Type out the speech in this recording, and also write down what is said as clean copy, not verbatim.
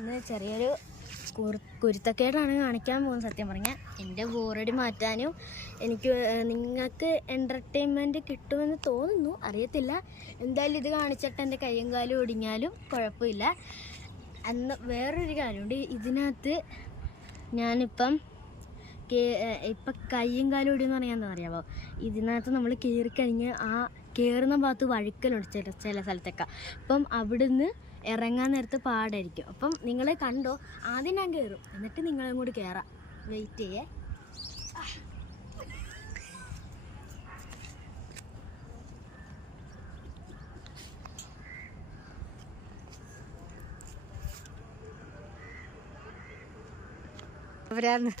ഇന്ന് ചെറിയൊരു കുരുത്തക്കേടാണ് കാണിക്കാൻ പോകുന്നത്. സത്യം പറഞ്ഞാൽ എൻ്റെ ബോറടി മാറ്റാനും എനിക്ക് നിങ്ങൾക്ക് എൻ്റർടൈൻമെൻറ്റ് കിട്ടുമെന്ന് തോന്നുന്നു, അറിയത്തില്ല. എന്തായാലും ഇത് കാണിച്ചിട്ട് എൻ്റെ കൈയും കാലും ഒടിഞ്ഞാലും കുഴപ്പമില്ല. അന്ന് വേറൊരു കാര്യമുണ്ട്, ഇതിനകത്ത് ഞാനിപ്പം കയ്യും കാലും ഒടിയെന്ന് പറഞ്ഞാൽ എന്താ അറിയാമോ, ഇതിനകത്ത് നമ്മൾ കയറിക്കഴിഞ്ഞ് ആ കയറുന്ന ഭാഗത്ത് വഴുക്കലുണ്ട് ചില സ്ഥലത്തൊക്കെ. അപ്പം അവിടുന്ന് ഇറങ്ങാൻ നേരത്ത് പാടായിരിക്കും. അപ്പം നിങ്ങൾ കണ്ടോ, ആദ്യം ഞാൻ കയറും, എന്നിട്ട് നിങ്ങളും കൂടി കയറാം. വെയിറ്റ് ചെയ്യേ. അവരാന്ന്